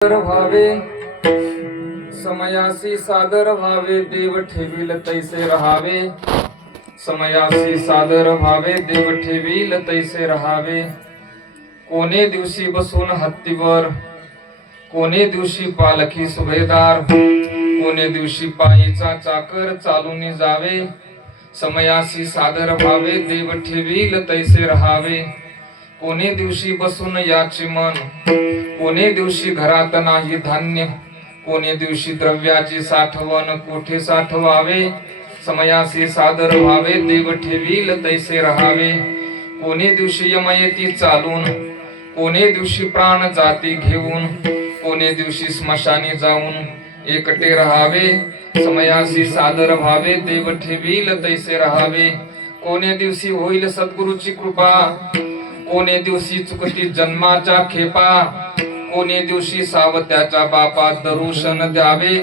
भावे समयासी सादर भावे देव ठेवील तैसे रहावे. समयासी सादर भावे देव ठेवील तैसे रहावे. कोणे दिवशी बसून हत्तीवर, कोणे दिवशी पालखी सुभेदार, कोणे दिवशी पायीचा चाकर चालून जावे. समयासी सादर भावे देव ठेवील तैसे रहावे. कोणे दिवशी बसून याची मन, कोणे दिवशी घरात नाही धान्य, कोणे दिवशी द्रव्याची साठवण कोठे साठवावे. समयासी सादर व्हावे देव ठेवील तैसे रहावे. कोणे दिवशी यमयती चालून, कोणे दिवशी प्राण जाती घेऊन, कोणे दिवशी स्मशानी जाऊन एकटे रहावे. समयासी सादर व्हावे देव ठेवील तैसे रहावे. कोणे दिवशी होईल सद्गुरूची कृपा, कोणे दिवशी चुकती जन्माच्या खेपा, कोणे दिवशी सावत्याच्या बापात दर्शन द्यावे.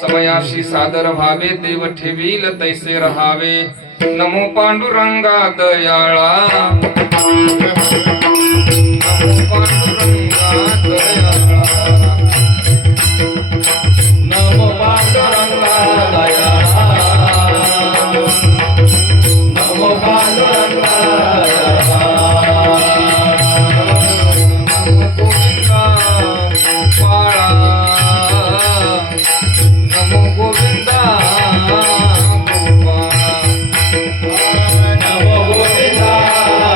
समयाशी सादर व्हावे देव ठेवील तैसे रहावे. नमो पांडुरंगा दयाळा, नमो पांडुरंगा दयाळा, नमो पांडुरंगा दयाळा, नमो पांडुरंगा दयाळा. नमो गोविंदा नमो गोविंदा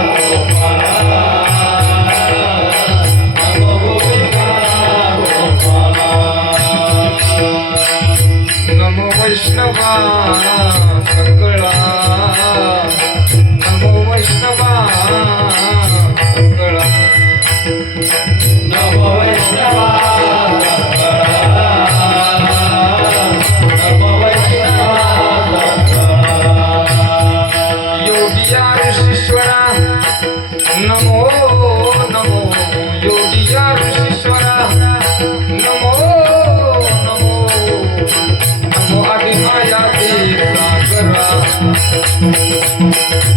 गोपाला, नमो गोविंदा गोपाला. नमो वैष्णवा सकळा, नमो वैष्णवा सकळा, नमो वैष्णवा योगिया ऋषीश्वरा. नमो नमो योगिया ऋषीश्वरा. नमो नमो नमो आदिमाया सागरा,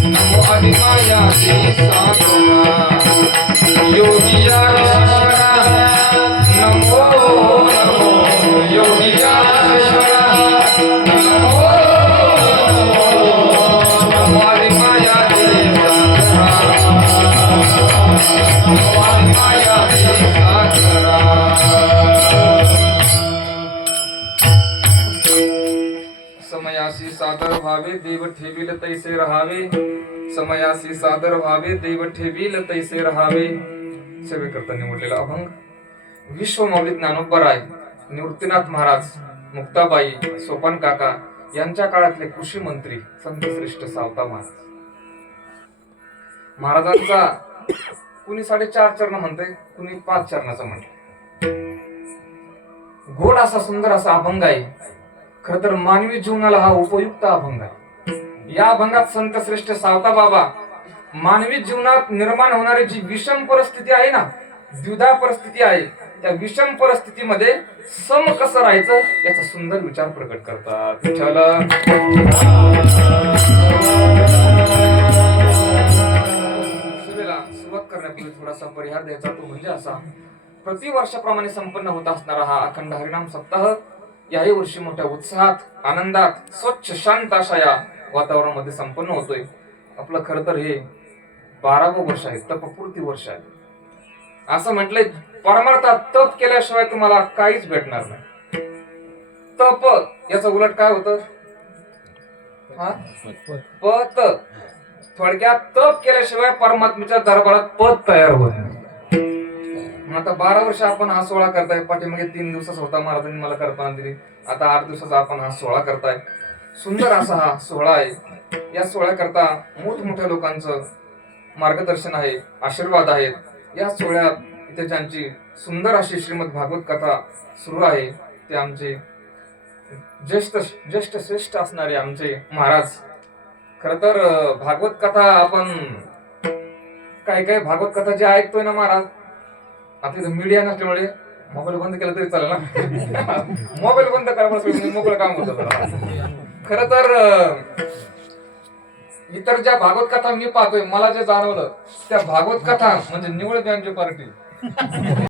नमो आदिमाया सागरा. योगिया ऋषीश्वरा. नमो नमो योगिया ऋषीश्वरा. नमो नमो आदिमाया समयासी सादर व्हावे देव ठेवील तैसे रहावे. समयासी सादर व्हावे देव ठेवील तैसे रहावे. सेवेकरता निवडलेला अभंग. विश्वमौली ज्ञानोबराय, निवृत्तीनाथ महाराज, मुक्ताबाई, सोपान काका यांच्या काळातले कृषी मंत्री संत श्रेष्ठ सावता महाराज. महाराजांचा कुणी 4.5 चरण म्हणते, कुणी 5 चरणाचा म्हणते. गोड असा सुंदर असा अभंग आहे. खर तर मानवी जीवनाला हा उपयुक्त अभंग आहे. या अभंगात संत श्रेष्ठ सावता बाबा मानवी जीवनात निर्माण होणारी जी विषम परिस्थिती आहे ना, द्विधा परिस्थिती आहे, त्या विषम परिस्थितीमध्ये सम कसं राहायचं याचा सुंदर विचार प्रकट करतात. सुरुवात करण्यापूर्वी थोडासा परिहार द्यायचा, तो म्हणजे असा. प्रतिवर्षाप्रमाणे संपन्न होत असणारा हा अखंड हरिनाम सप्ताह याही वर्षी मोठ्या उत्साहात, आनंदात, स्वच्छ शांत अशा या वातावरणामध्ये संपन्न होतोय. आपलं खरं तर हे 12वं वर्ष आहे, तपपूर्ती वर्ष आहे. असं म्हटलंय परमार्थात तप केल्याशिवाय तुम्हाला काहीच भेटणार नाही. तप याचं उलट काय होतं? पत. थोडक्यात तप केल्याशिवाय परमात्म्याच्या दरबारात पद तयार होत नाही. आता 12 वर्ष आपण हा सोहळा करताय. पाठीमागे 3 दिवसाचा होता, महाराजांनी मला करताना दिली. आता 8 दिवसाचा आपण हा सोहळा करताय. सुंदर असा हा सोहळा आहे. या सोहळ्याकरता मोठमोठ्या लोकांचं मार्गदर्शन आहे, आशीर्वाद आहेत. या सोहळ्यात इथे ज्यांची सुंदर अशी श्रीमद भागवत कथा सुरू आहे ते आमचे ज्येष्ठ श्रेष्ठ असणारे आमचे महाराज. खर तर भागवत कथा आपण काही भागवत कथा जे ऐकतोय ना महाराज, आता इथं मीडिया नसल्यामुळे मोबाईल बंद केला तरी चालेल ना. मोबाईल बंद करा, मोकळं काम होतं. खर तर इतर ज्या भागवत कथा मी पाहतोय, मला जे जाणवलं त्या भागवत कथा म्हणजे निवड पार्टी